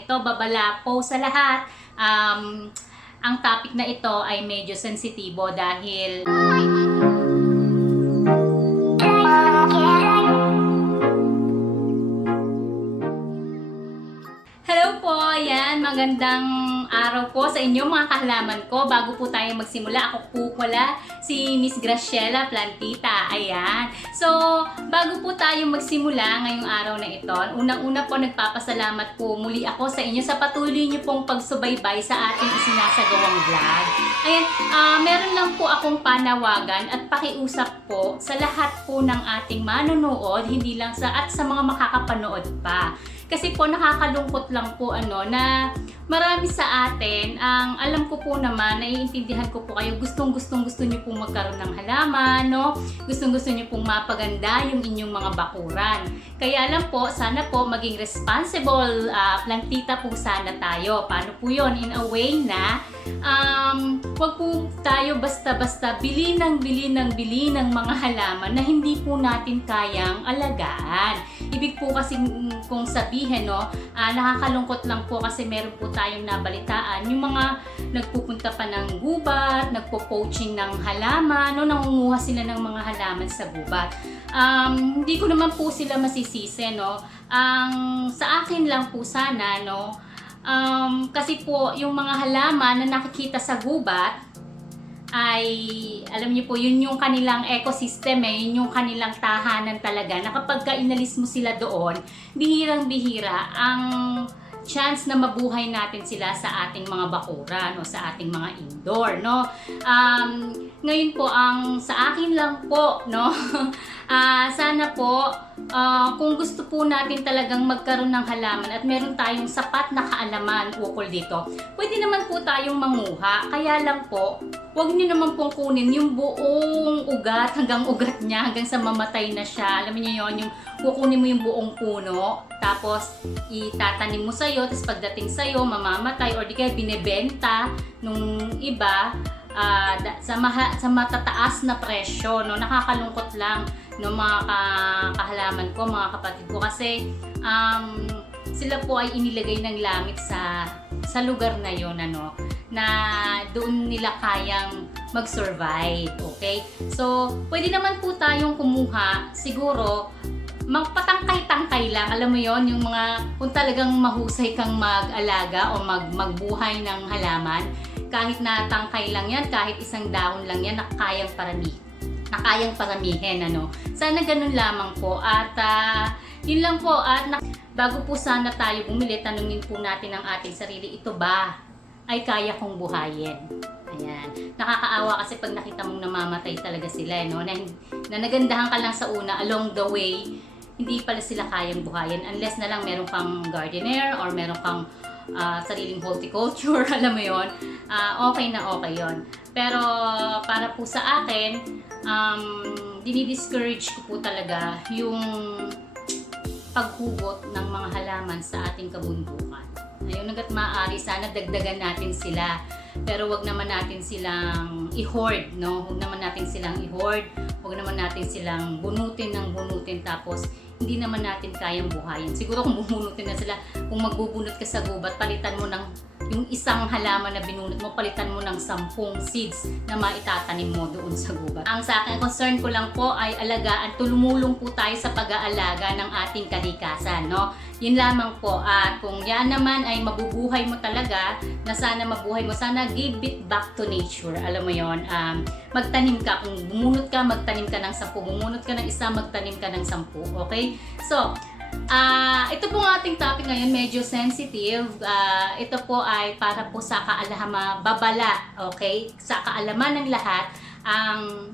ito, babala po sa lahat. Ang topic na ito ay medyo sensitibo dahil hello po, yan, magandang araw po sa inyo mga kahalaman ko. Bago po tayo magsimula, ako po pala si Miss Graciela Plantita. Ayan. So, bago po tayo magsimula ngayong araw na ito, unang-una po nagpapasalamat po muli ako sa inyo sa patuloy niyo pong pagsubaybay sa ating isinasagawang vlog. Ayan, meron lang po akong panawagan at pakiusap po sa lahat po ng ating manonood, hindi lang sa mga makakapanood pa. Kasi po nakakalungkot lang po na marami sa atin, ang alam ko po naman, naiintindihan ko po kayo, gusto niyo pong magkaroon ng halaman, no? Gusto niyo pong mapaganda yung inyong mga bakuran. Kaya lang po, sana po maging responsible plantita po sana tayo. Paano po yun? In a way na wag po tayo basta-basta bili ng mga halaman na hindi po natin kayang alagaan. Ibig po kasi kung sabihin, no, nakakalungkot lang po kasi meron po tayong nabalitaan yung mga nagpupunta pa ng gubat, nagpo-poaching ng halaman, no, nangunguha sila ng mga halaman sa gubat. Hindi ko naman po sila masisisi, no. Sa akin lang po sana, no, kasi po yung mga halaman na nakikita sa gubat ay, alam niyo po, yun yung kanilang ecosystem yun yung kanilang tahanan talaga, na kapag inalis mo sila doon, bihirang-bihira ang chance na mabuhay natin sila sa ating mga bakuran o sa ating mga indoor, no? Ngayon po, sa akin lang po, no? Sana po, kung gusto po natin talagang magkaroon ng halaman at meron tayong sapat na kaalaman ukol dito, pwede naman po tayong manguha. Kaya lang po, huwag niyo naman pong kunin yung buong ugat, hanggang ugat niya, hanggang sa mamatay na siya. Alam niyo yon, yung kukunin mo yung buong puno, tapos itatanim mo sa'yo, tapos pagdating sa'yo, mamamatay, or di kaya binebenta nung iba sa matataas na presyo, no? Nakakalungkot lang, no, mga kahalaman ko, mga kapatid ko, kasi sila po ay inilagay ng langit sa lugar na yon, na doon nila kayang mag-survive, okay? So, pwede naman po tayong kumuha, siguro, magpatangkay-tangkay lang, alam mo yon, yung mga, kung talagang mahusay kang mag-alaga o magbuhay ng halaman, kahit na tangkay lang yan, kahit isang dahon lang yan, nakayang paramihin, Sana ganun lamang po, at yun lang po, at bago po sana tayo bumili, tanungin po natin ang ating sarili, ito ba ay kaya kong buhayin? Ayan. Nakakaawa kasi pag nakita mong namamatay talaga sila, na nagandahan ka lang sa una, along the way, hindi pala sila kayang buhayin, unless na lang meron kang gardener or meron kang sariling horticulture, alam mo yon, okay na okay yon. Pero para po sa akin, dinidiscourage ko po talaga yung paghugot ng mga halaman sa ating kabundukan. Ayun, hangga't maaari, sana dagdagan natin sila. Pero wag naman natin silang i-hoard, no? Wag naman natin silang i-hoard, wag naman natin silang bunutin tapos hindi naman natin kayang buhayin. Siguro kung bubunutin na sila, kung magbubunot ka sa gubat, palitan mo ng yung isang halaman na binunot mo, palitan mo ng 10 seeds na maitatanim mo doon sa gubat. Ang sa akin, concern ko lang po ay alagaan, tulumulong po tayo sa pag-aalaga ng ating kalikasan, no? Yun lamang po. At kung yan naman ay mabubuhay mo talaga, na sana mabuhay mo, sana give it back to nature. Alam mo yon, magtanim ka. Kung bumunot ka, magtanim ka ng 10. Bumunot ka ng 1, magtanim ka ng 10. Okay? So, ito po ang ating topic ngayon, medyo sensitive. Ito po ay para po sa babala, okay? Sa kaalaman ng lahat, ang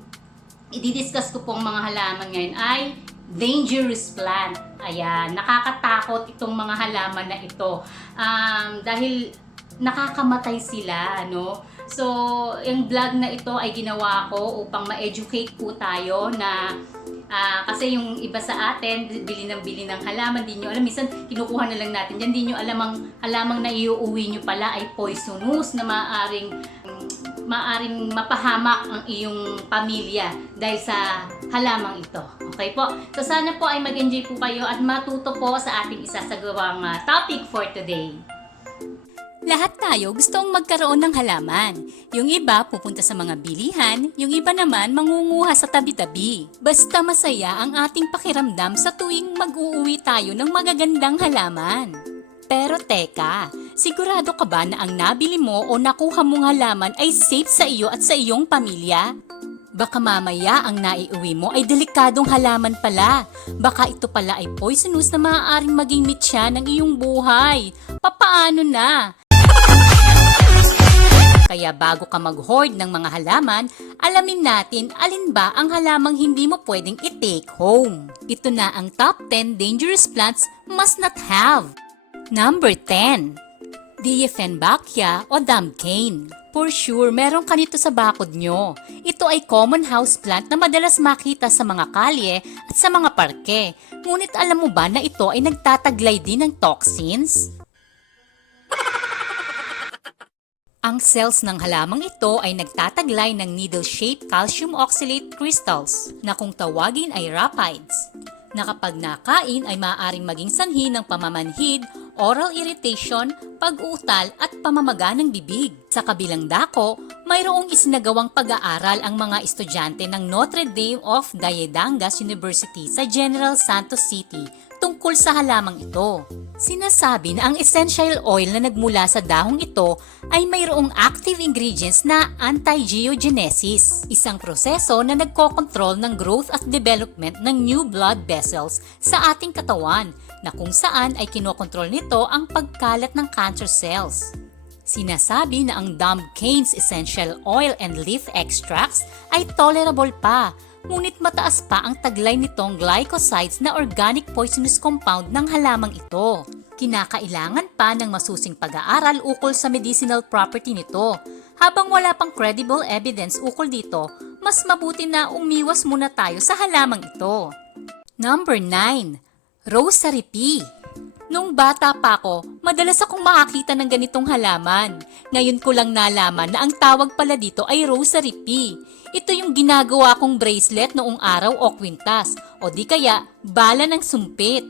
i-discuss ko pong mga halaman ngayon ay dangerous plant. Ayan, nakakatakot itong mga halaman na ito. Dahil nakakamatay sila, So, yung vlog na ito ay ginawa ko upang ma-educate po tayo na kasi yung iba sa atin, bili ng halaman, di nyo alam, minsan kinukuha na lang natin yan, di nyo alam ang halamang na iuuwi nyo pala ay poisonous na maaring mapahamak ang iyong pamilya dahil sa halamang ito. Okay po? So sana po ay mag-enjoy po kayo at matuto po sa ating isasagawang topic for today. Lahat tayo gustong magkaroon ng halaman. Yung iba pupunta sa mga bilihan, yung iba naman mangunguha sa tabi-tabi. Basta masaya ang ating pakiramdam sa tuwing mag-uuwi tayo ng magagandang halaman. Pero teka, sigurado ka ba na ang nabili mo o nakuha mong halaman ay safe sa iyo at sa iyong pamilya? Baka mamaya ang naiuwi mo ay delikadong halaman pala. Baka ito pala ay poisonous na maaaring maging mitya ng iyong buhay. Papaano na? Kaya bago ka mag-hoard ng mga halaman, alamin natin alin ba ang halamang hindi mo pwedeng i-take home. Ito na ang top 10 dangerous plants must not have. Number 10. Dieffenbachia o damcane. For sure, meron ka nito sa bakod nyo. Ito ay common house plant na madalas makita sa mga kalye at sa mga parke. Ngunit alam mo ba na ito ay nagtataglay din ng toxins? Ang cells ng halamang ito ay nagtataglay ng needle-shaped calcium oxalate crystals na kung tawagin ay rapides, na kapag nakain ay maaaring maging sanhi ng pamamanhid, oral irritation, pag-uutal at pamamaga ng bibig. Sa kabilang dako, mayroong isinagawang pag-aaral ang mga estudyante ng Notre Dame of Dayedangas University sa General Santos City tungkol sa halamang ito. Sinasabi na ang essential oil na nagmula sa dahong ito ay mayroong active ingredients na anti-angiogenesis, isang proseso na nagkokontrol ng growth at development ng new blood vessels sa ating katawan na kung saan ay kinokontrol nito ang pagkalat ng cancer cells. Sinasabi na ang damcane's essential oil and leaf extracts ay tolerable pa, ngunit mataas pa ang taglay nitong glycosides na organic poisonous compound ng halamang ito. Kinakailangan pa ng masusing pag-aaral ukol sa medicinal property nito. Habang wala pang credible evidence ukol dito, mas mabuti na umiwas muna tayo sa halamang ito. Number 9. Rosary pea. Nung bata pa ako, madalas akong makakita ng ganitong halaman. Ngayon ko lang nalaman na ang tawag pala dito ay rosary pea. Ito yung ginagawa kong bracelet noong araw o kwintas, o di kaya bala ng sumpit.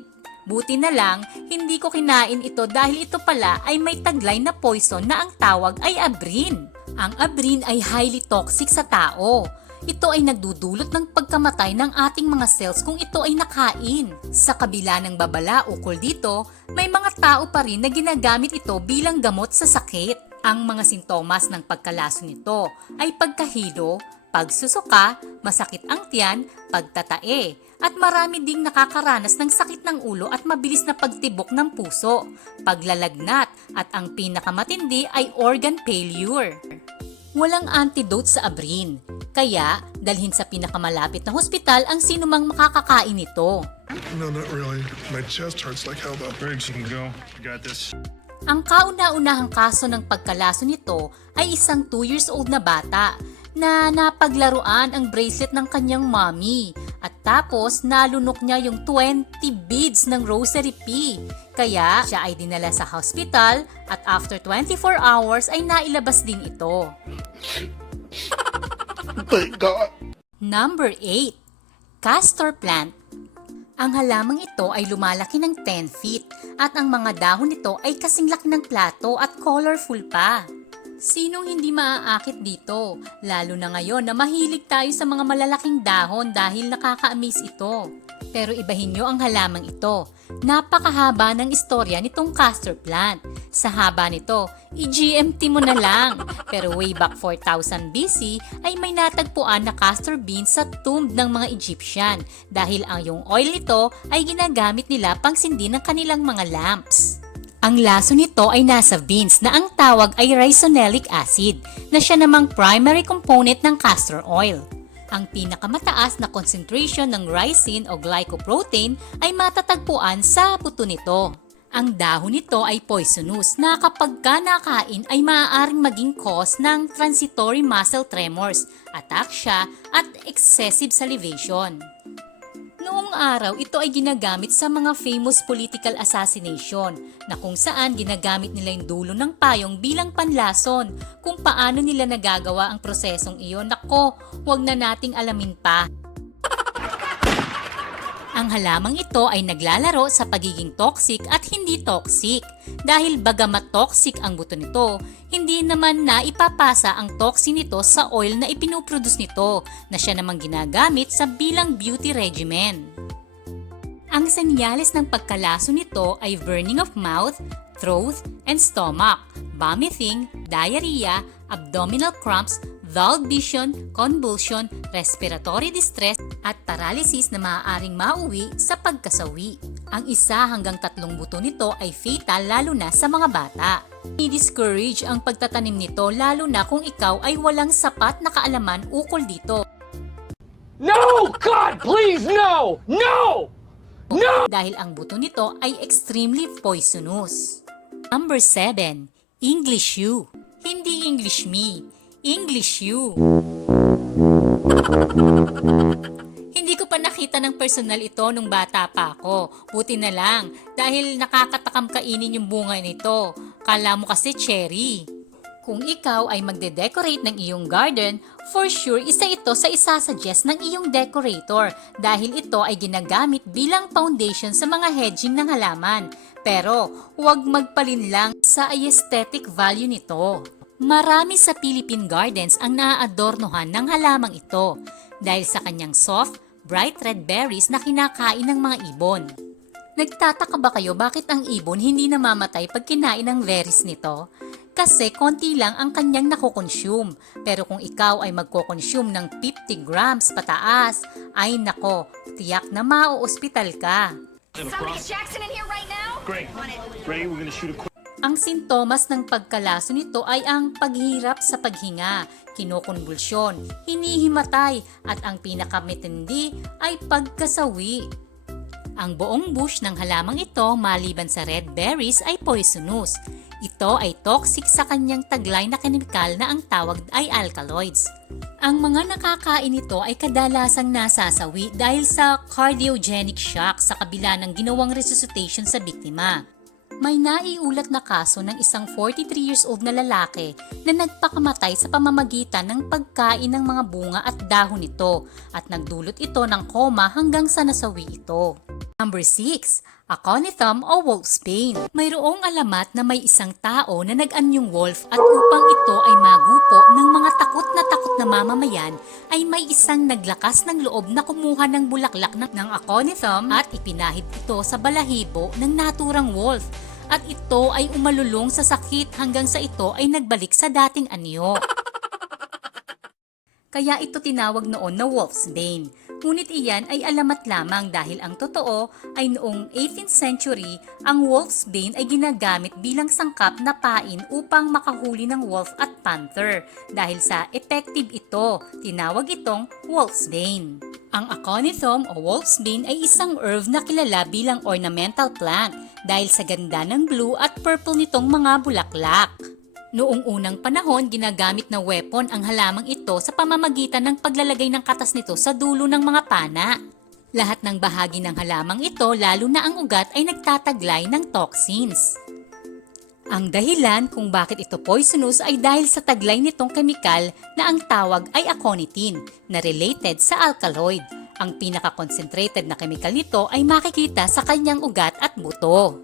Buti na lang, hindi ko kinain ito dahil ito pala ay may taglay na poison na ang tawag ay abrin. Ang abrin ay highly toxic sa tao. Ito ay nagdudulot ng pagkamatay ng ating mga cells kung ito ay nakain. Sa kabila ng babala ukol dito, may mga tao pa rin na ginagamit ito bilang gamot sa sakit. Ang mga sintomas ng pagkalaso nito ay pagkahilo, pagsusuka, masakit ang tiyan, pagtatae, at marami ding nakakaranas ng sakit ng ulo at mabilis na pagtibok ng puso, paglalagnat, at ang pinakamatindi ay organ failure. Walang antidote sa abrin, kaya dalhin sa pinakamalapit na hospital ang sinumang makakakain nito. No, not really. My chest hurts like hell though. Briggs, you can go. You got this. Ang kauna-unahang kaso ng pagkalaso nito ay isang 2 years old na bata na napaglaruan ang bracelet ng kanyang mommy at tapos nalunok niya yung 20 beads ng rosary pea. Kaya siya ay dinala sa hospital at after 24 hours ay nailabas din ito. Thank God. Number 8. Castor plant. Ang halamang ito ay lumalaki ng 10 feet at ang mga dahon nito ay kasing laki ng plato at colorful pa. Sinong hindi maaakit dito? Lalo na ngayon na mahilig tayo sa mga malalaking dahon dahil nakaka-amaze ito. Pero ibahin nyo ang halamang ito. Napakahaba ng istorya nitong castor plant. Sa haba nito, i-GMT mo na lang. Pero way back 4000 BC ay may natagpuan na castor beans sa tomb ng mga Egyptian dahil ang yung oil nito ay ginagamit nila pang sindi ng kanilang mga lamps. Ang laso nito ay nasa beans na ang tawag ay ricinoleic acid na siya namang primary component ng castor oil. Ang pinakamataas na concentration ng ricin o glycoprotein ay matatagpuan sa buto nito. Ang dahon nito ay poisonous na kapag nakain ay maaaring maging cause ng transitory muscle tremors, ataxia at excessive salivation. Noong araw, ito ay ginagamit sa mga famous political assassination na kung saan ginagamit nila yung dulo ng payong bilang panlason. Kung paano nila nagagawa ang prosesong iyon, nako, huwag na nating alamin pa. Ang halamang ito ay naglalaro sa pagiging toxic at hindi toxic. Dahil bagamat toxic ang buto nito, hindi naman na ipapasa ang toxin nito sa oil na ipinoproduce nito na siya namang ginagamit sa bilang beauty regimen. Ang senyales ng pagkalaso nito ay burning of mouth, throat, and stomach, vomiting, diarrhea, abdominal cramps, dull vision, convulsion, respiratory distress, at paralysis na maaaring mauwi sa pagkasawi. Ang 1 hanggang 3 buto nito ay fatal lalo na sa mga bata. I-discourage ang pagtatanim nito lalo na kung ikaw ay walang sapat na kaalaman ukol dito. No! God, please, no! No! No! Dahil ang buto nito ay extremely poisonous. Number 7. English you. Hindi English me. English you. Hindi ko pa nakita ng personal ito nung bata pa ako. Buti na lang dahil nakakatakam kainin yung bunga nito. Kala mo kasi cherry. Kung ikaw ay magde-decorate ng iyong garden, for sure isa ito sa isasuggest ng iyong decorator dahil ito ay ginagamit bilang foundation sa mga hedging ng halaman. Pero huwag magpalin lang sa aesthetic value nito. Marami sa Philippine gardens ang naaadornohan ng halamang ito dahil sa kanyang soft, bright red berries na kinakain ng mga ibon. Nagtataka ba kayo bakit ang ibon hindi namamatay pag kinain ng berries nito? Kasi konti lang ang kanyang nakokonsume. Pero kung ikaw ay magkokonsume ng 50 grams pataas, ay nako, tiyak na mau-ospital ka. Somebody get Jackson in here right now? Great. Ready? We're gonna shoot a quick. Ang sintomas ng pagkalaso nito ay ang paghirap sa paghinga, kinokonvulsyon, hinihimatay at ang pinakamitindi ay pagkasawi. Ang buong bush ng halamang ito maliban sa red berries ay poisonous. Ito ay toxic sa kanyang taglay na kemikal na ang tawag ay alkaloids. Ang mga nakakain nito ay kadalasang nasasawi dahil sa cardiogenic shock sa kabila ng ginawang resuscitation sa biktima. May naiulat na kaso ng isang 43 years old na lalaki na nagpakamatay sa pamamagitan ng pagkain ng mga bunga at dahon nito at nagdulot ito ng koma hanggang sa nasawi ito. Number 6. Aconitum o wolfsbane. Mayroong alamat na may isang tao na nag-anyong wolf at upang ito ay magupo ng mga takot na mamamayan ay may isang naglakas ng loob na kumuha ng bulaklak ng aconitum at ipinahid ito sa balahibo ng naturang wolf. At ito ay umalulong sa sakit hanggang sa ito ay nagbalik sa dating anyo. Kaya ito tinawag noon na wolfsbane. Ngunit iyan ay alamat lamang dahil ang totoo ay noong 18th century, ang wolfsbane ay ginagamit bilang sangkap na pain upang makahuli ng wolf at panther. Dahil sa effective ito, tinawag itong wolfsbane. Ang aconitum o wolfsbane ay isang herb na kilala bilang ornamental plant dahil sa ganda ng blue at purple nitong mga bulaklak. Noong unang panahon, ginagamit na weapon ang halamang ito sa pamamagitan ng paglalagay ng katas nito sa dulo ng mga pana. Lahat ng bahagi ng halamang ito, lalo na ang ugat, ay nagtataglay ng toxins. Ang dahilan kung bakit ito poisonous ay dahil sa taglay nitong kemikal na ang tawag ay aconitin, na related sa alkaloid. Ang pinaka-concentrated na kemikal nito ay makikita sa kanyang ugat at buto.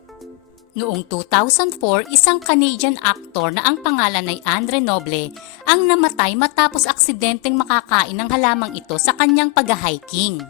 Noong 2004, isang Canadian actor na ang pangalan ay Andre Noble ang namatay matapos aksidenteng makakain ng halamang ito sa kanyang pag-hiking.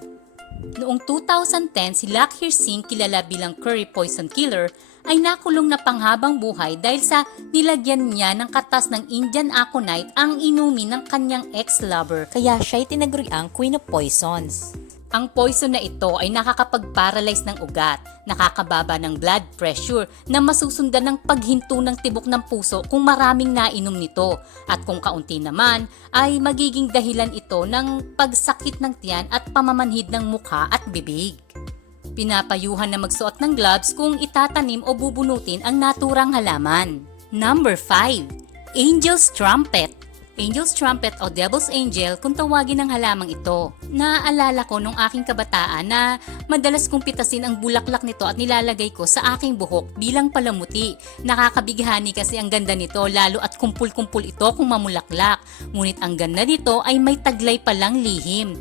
Noong 2010, si Lakhir Singh, kilala bilang curry poison killer, ay nakulong na panghabang buhay dahil sa nilagyan niya ng katas ng Indian aconite ang inumin ng kanyang ex-lover, kaya siya ay tinaguriang Queen of Poisons. Ang poison na ito ay nakakapag-paralyze ng ugat, nakakababa ng blood pressure na masusundan ng paghinto ng tibok ng puso kung maraming nainom nito at kung kaunti naman ay magiging dahilan ito ng pagsakit ng tiyan at pamamanhid ng mukha at bibig. Pinapayuhan na magsuot ng gloves kung itatanim o bubunutin ang naturang halaman. Number 5. Angel's Trumpet. Angel's Trumpet o Devil's Angel kung tawagin ng halamang ito. Naaalala ko nung aking kabataan na madalas kong pitasin ang bulaklak nito at nilalagay ko sa aking buhok bilang palamuti. Nakakabighani kasi ang ganda nito lalo at kumpul-kumpul ito kung mamulaklak. Ngunit ang ganda nito ay may taglay palang lihim.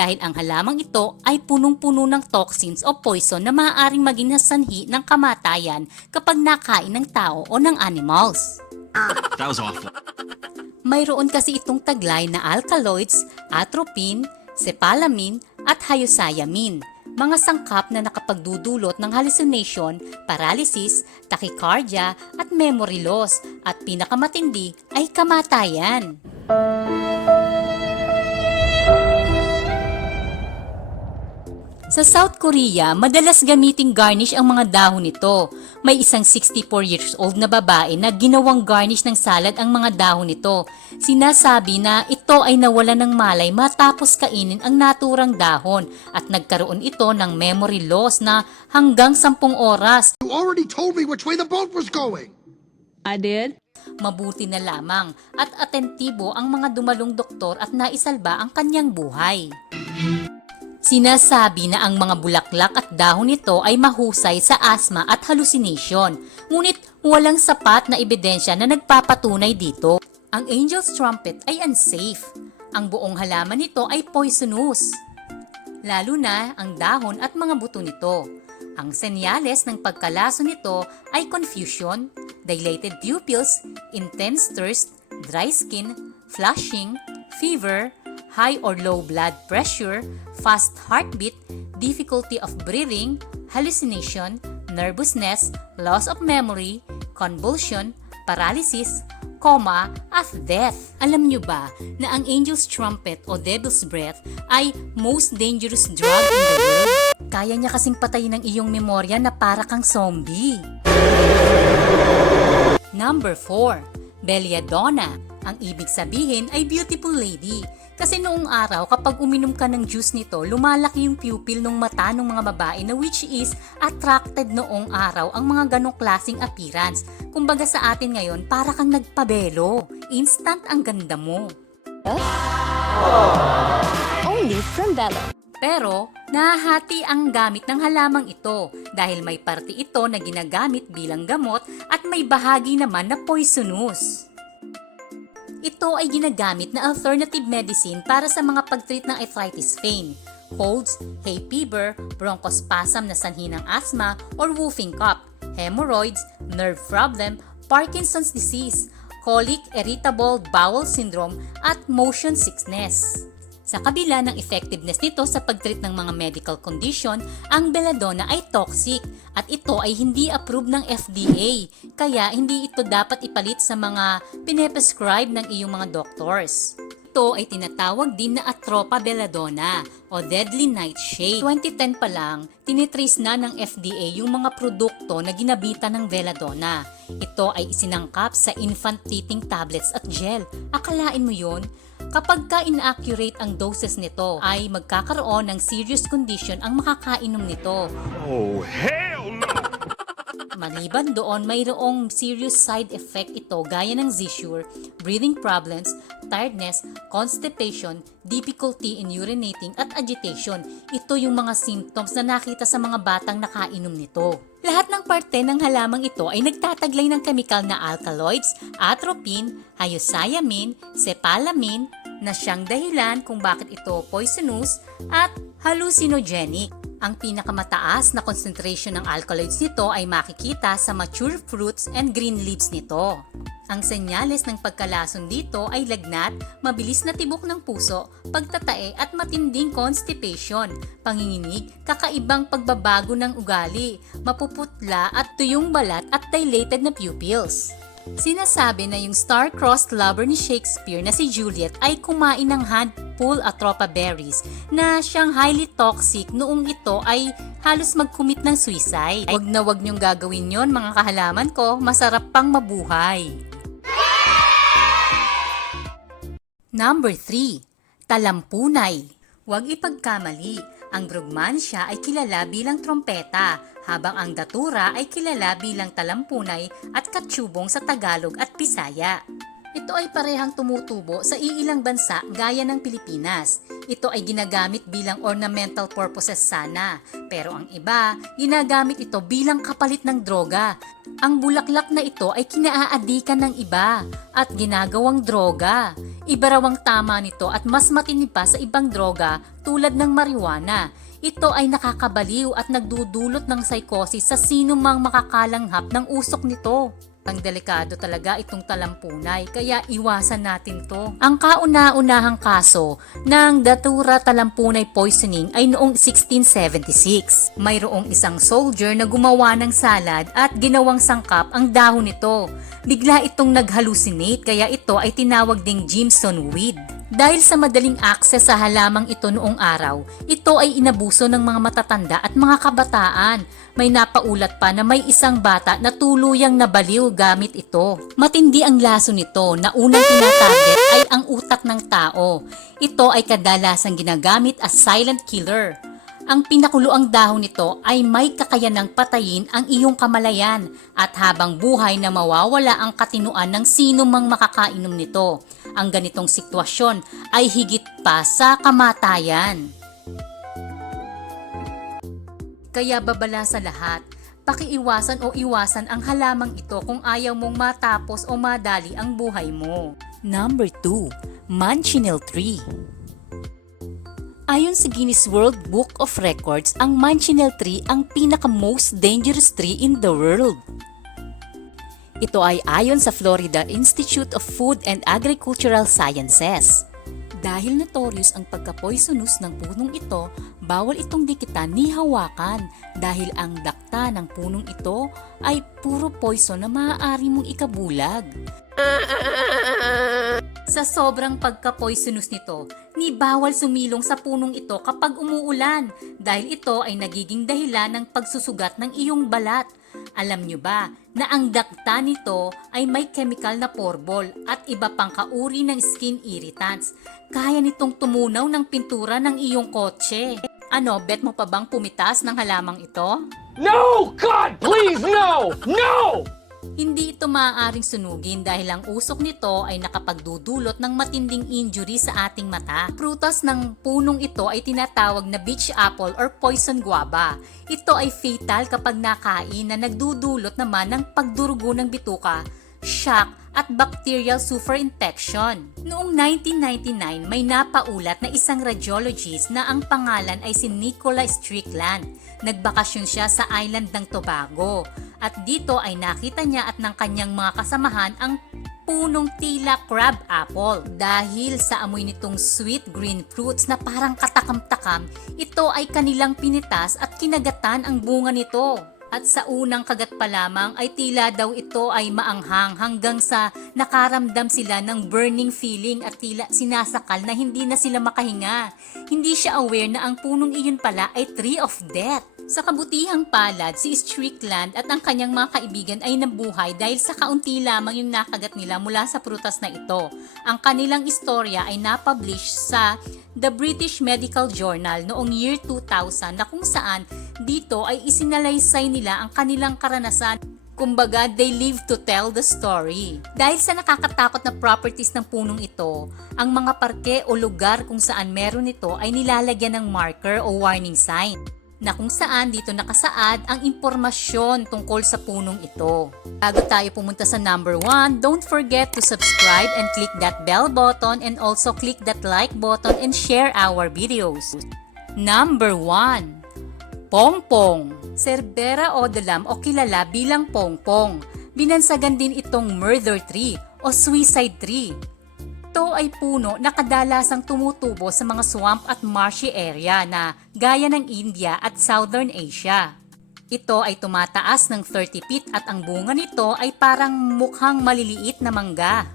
dahil ang halamang ito ay punong-puno ng toxins o poison na maaaring maging sanhi ng kamatayan kapag nakain ng tao o ng animals. That was awful. Mayroon kasi itong taglay na alkaloids, atropine, scepalamin at hyoscyamine, mga sangkap na nakapagdudulot ng hallucination, paralysis, tachycardia at memory loss at pinakamatindi ay kamatayan. Sa South Korea, madalas gamiting garnish ang mga dahon nito. May isang 64 years old na babae na ginawang garnish ng salad ang mga dahon nito. Sinasabi na ito ay nawala ng malay matapos kainin ang naturang dahon at nagkaroon ito ng memory loss na hanggang 10 oras. You already told me which way the boat was going. I did. Mabuti na lamang at atentibo ang mga dumalong doktor at naisalba ang kanyang buhay. Sinasabi na ang mga bulaklak at dahon nito ay mahusay sa asthma at hallucination, ngunit walang sapat na ebidensya na nagpapatunay dito. Ang angel's trumpet ay unsafe. Ang buong halaman nito ay poisonous, lalo na ang dahon at mga buto nito. Ang senyales ng pagkalaso nito ay confusion, dilated pupils, intense thirst, dry skin, flushing, fever, high or low blood pressure, fast heartbeat, difficulty of breathing, hallucination, nervousness, loss of memory, convulsion, paralysis, coma, at death. Alam nyo ba na ang angel's trumpet o devil's breath ay most dangerous drug in the world? Kaya niya kasing patayin ang iyong memorya na para kang zombie. Number 4. Belladonna. Ang ibig sabihin ay beautiful lady. Kasi noong araw, kapag uminom ka ng juice nito, lumalaki yung pupil ng mata ng mga babae na which is attracted noong araw ang mga ganong klaseng appearance. Kumbaga sa atin ngayon, para kang nagpabelo. Instant ang ganda mo. Only from Bella. Pero, nahahati ang gamit ng halamang ito dahil may parte ito na ginagamit bilang gamot at may bahagi naman na poisonous. Ito ay ginagamit na alternative medicine para sa mga pag-treat ng arthritis pain, colds, hay fever, bronchospasm na sanhi ng asthma or whooping cough, hemorrhoids, nerve problem, Parkinson's disease, colic, irritable bowel syndrome at motion sickness. Sa kabila ng effectiveness nito sa pag-treat ng mga medical condition, ang belladonna ay toxic at ito ay hindi approved ng FDA, kaya hindi ito dapat ipalit sa mga pine-prescribe ng iyong mga doctors. Ito ay tinatawag din na atropa belladonna o deadly nightshade. 2010 pa lang, tinitrace na ng FDA yung mga produkto na ginabitan ng belladonna. Ito ay isinangkap sa infant teething tablets at gel. Akalain mo yun? Kapag ka-inaccurate ang doses nito, ay magkakaroon ng serious condition ang makakainom nito. Oh, hell no! Maliban doon, mayroong serious side effect ito gaya ng seizure, breathing problems, tiredness, constipation, difficulty in urinating at agitation. Ito yung mga symptoms na nakita sa mga batang nakainom nito. Lahat ng parte ng halamang ito ay nagtataglay ng chemical na alkaloids, atropine, hyoscyamine, scepalamin, na siyang dahilan kung bakit ito poisonous at hallucinogenic. Ang pinakamataas na concentration ng alkaloids nito ay makikita sa mature fruits and green leaves nito. Ang senyales ng pagkalason dito ay lagnat, mabilis na tibok ng puso, pagtatae at matinding constipation, panginginig, kakaibang pagbabago ng ugali, mapuputla at tuyong balat at dilated na pupils. Sinasabi na yung star-crossed lover ni Shakespeare na si Juliet ay kumain ng handful atropa berries na siyang highly toxic noong ito ay halos mag-commit ng suicide. Wag na wag niyong gagawin yon mga kahalaman ko, masarap pang mabuhay. Number 3. Talampunay. Huwag ipagkamali, ang brugmansya ay kilala bilang trompeta, habang ang datura ay kilala bilang talampunay at katsubong sa Tagalog at Bisaya. Ito ay parehang tumutubo sa iilang bansa gaya ng Pilipinas. Ito ay ginagamit bilang ornamental purposes sana, pero ang iba, ginagamit ito bilang kapalit ng droga. Ang bulaklak na ito ay kinaaadikan ng iba at ginagawang droga. Iba raw ang tama nito at mas matindi pa sa ibang droga tulad ng marijuana. Ito ay nakakabaliw at nagdudulot ng psychosis sa sino mang makakalanghap ng usok nito. Ang delikado talaga itong talampunay, kaya iwasan natin to. Ang kauna-unahang kaso ng Datura talampunay poisoning ay noong 1676. Mayroong isang soldier na gumawa ng salad at ginawang sangkap ang dahon nito. Bigla itong nag-hallucinate, kaya ito ay tinawag ding Jimson weed. Dahil sa madaling akses sa halamang ito noong araw, ito ay inabuso ng mga matatanda at mga kabataan. May napaulat pa na may isang bata na tuluyang nabaliw gamit ito. Matindi ang laso nito na unang tinatarget ay ang utak ng tao. Ito ay kadalasang ginagamit as silent killer. Ang pinakuluang dahon nito ay may kakayanang patayin ang iyong kamalayan at habang buhay na mawawala ang katinuan ng sino mang makakainom nito. Ang ganitong sitwasyon ay higit pa sa kamatayan. Kaya babala sa lahat, pakiiwasan o iwasan ang halamang ito kung ayaw mong matapos o madali ang buhay mo. Number 2. Manchineel Tree. Ayon sa Guinness World Book of Records, ang Manchineel Tree ang pinaka-most dangerous tree in the world. Ito ay ayon sa Florida Institute of Food and Agricultural Sciences. Dahil notorious ang pagka-poisonous ng punong ito, bawal itong dikitan ni hawakan dahil ang dakta ng punong ito ay puro poison na maaari mong ikabulag. Sa sobrang pagka-poisonous nito, ni bawal sumilong sa punong ito kapag umuulan dahil ito ay nagiging dahilan ng pagsusugat ng iyong balat. Alam nyo ba na ang dakta nito ay may chemical na porbol at iba pang kauri ng skin irritants. Kaya nitong tumunaw ng pintura ng iyong kotse. Ano, bet mo pa bang pumitas ng halamang ito? No! God, please, no! No! Hindi ito maaaring sunugin dahil ang usok nito ay nakapagdudulot ng matinding injury sa ating mata. Prutas ng punong ito ay tinatawag na beach apple or poison guava. Ito ay fatal kapag nakain na nagdudulot naman ng pagdurugo ng bituka, shock at bacterial superinfection. Noong 1999, may napaulat na isang radiologist na ang pangalan ay si Nicola Strickland. Nagbakasyon siya sa island ng Tobago at dito ay nakita niya at ng kanyang mga kasamahan ang punong tila crab apple. Dahil sa amoy nitong sweet green fruits na parang katakam-takam, ito ay kanilang pinitas at kinagatan ang bunga nito. At sa unang kagat pa lamang ay tila daw ito ay maanghang hanggang sa nakaramdam sila ng burning feeling at tila sinasakal na hindi na sila makahinga. Hindi siya aware na ang punong iyon pala ay tree of death. Sa kabutihang palad, si Strickland at ang kanyang mga kaibigan ay nabuhay dahil sa kaunti lamang yung nakagat nila mula sa prutas na ito. Ang kanilang istorya ay napublish sa The British Medical Journal noong year 2000 na kung saan dito ay isinalaysay nila ang kanilang karanasan. Kumbaga, they live to tell the story. Dahil sa nakakatakot na properties ng punong ito, ang mga parke o lugar kung saan meron ito ay nilalagyan ng marker o warning sign na kung saan dito nakasaad ang impormasyon tungkol sa punong ito. Bago tayo pumunta sa number 1, don't forget to subscribe and click that bell button and also click that like button and share our videos. Number 1. Pongpong. Cerbera odolam o kilala bilang pongpong. Binansagan din itong murder tree o suicide tree. Ito ay puno na kadalasang tumutubo sa mga swamp at marshy area na gaya ng India at Southern Asia. Ito ay tumataas ng 30 feet at ang bunga nito ay parang mukhang maliliit na mangga.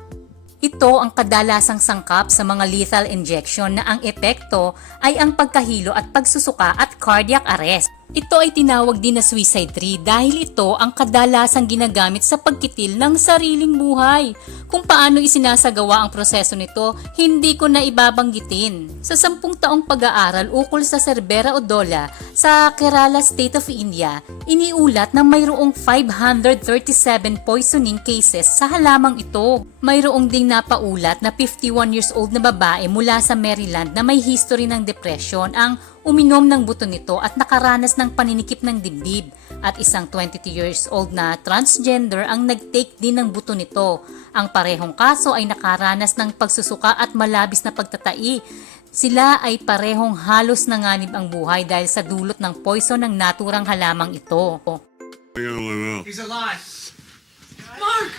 Ito ang kadalasang sangkap sa mga lethal injection na ang epekto ay ang pagkahilo at pagsusuka at cardiac arrest. Ito ay tinawag din na suicide tree dahil ito ang kadalasang ginagamit sa pagkitil ng sariling buhay. Kung paano isinasagawa ang proseso nito, hindi ko na ibabanggitin. Sa 10 taong pag-aaral ukol sa Cerbera odola sa Kerala State of India, iniulat na mayroong 537 poisoning cases sa halamang ito. Mayroong ding napaulat na 51 years old na babae mula sa Maryland na may history ng depression ang uminom ng buto nito at nakaranas ng paninikip ng dibdib. At isang 22 years old na transgender ang nag-take din ng buto nito. Ang parehong kaso ay nakaranas ng pagsusuka at malabis na pagtatai. Sila ay parehong halos nanganib ang buhay dahil sa dulot ng poison ng naturang halamang ito.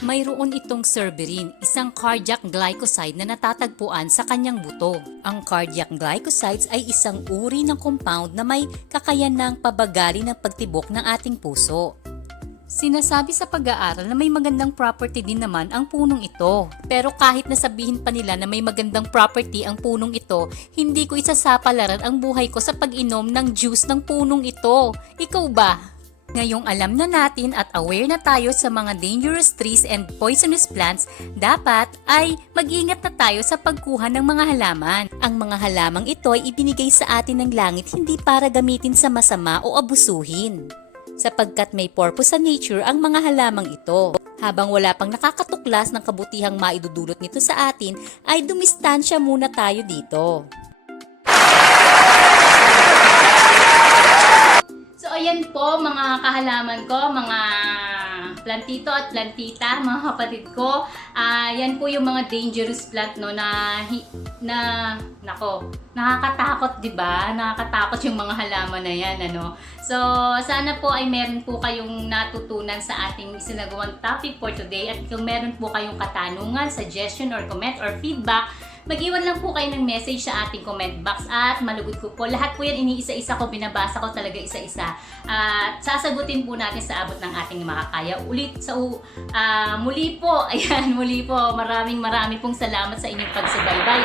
Mayroon itong Cerberin, isang cardiac glycoside na natatagpuan sa kanyang buto. Ang cardiac glycosides ay isang uri ng compound na may kakayanang pabagali ng pagtibok ng ating puso. Sinasabi sa pag-aaral na may magandang property din naman ang punong ito. Pero kahit nasabihin pa nila na may magandang property ang punong ito, hindi ko isasapalaran ang buhay ko sa pag-inom ng juice ng punong ito. Ikaw ba? Ngayong alam na natin at aware na tayo sa mga dangerous trees and poisonous plants, dapat ay mag-ingat na tayo sa pagkuha ng mga halaman. Ang mga halamang ito ay ibinigay sa atin ng langit hindi para gamitin sa masama o abusuhin. Sapagkat may purpose sa nature ang mga halamang ito. Habang wala pang nakakatuklas ng kabutihang maidudulot nito sa atin, ay dumistansya muna tayo dito. So, ayan po mga kahalaman ko, mga plantito at plantita, mga kapatid ko. Yan po yung mga dangerous plant no nakakatakot, 'di ba? Nakakatakot yung mga halaman na 'yan, ano. So, sana po ay meron po kayong natutunan sa ating isinagawang topic for today at kung meron po kayong katanungan, suggestion or comment or feedback, mag-iwan lang po kayo ng message sa ating comment box at malugod ko po. Lahat po yan iniisa-isa ko, binabasa ko talaga isa-isa. At sasagutin po natin sa abot ng ating makakaya. Muli po, ayan, muli po. Maraming pong salamat sa inyong pagsubaybay.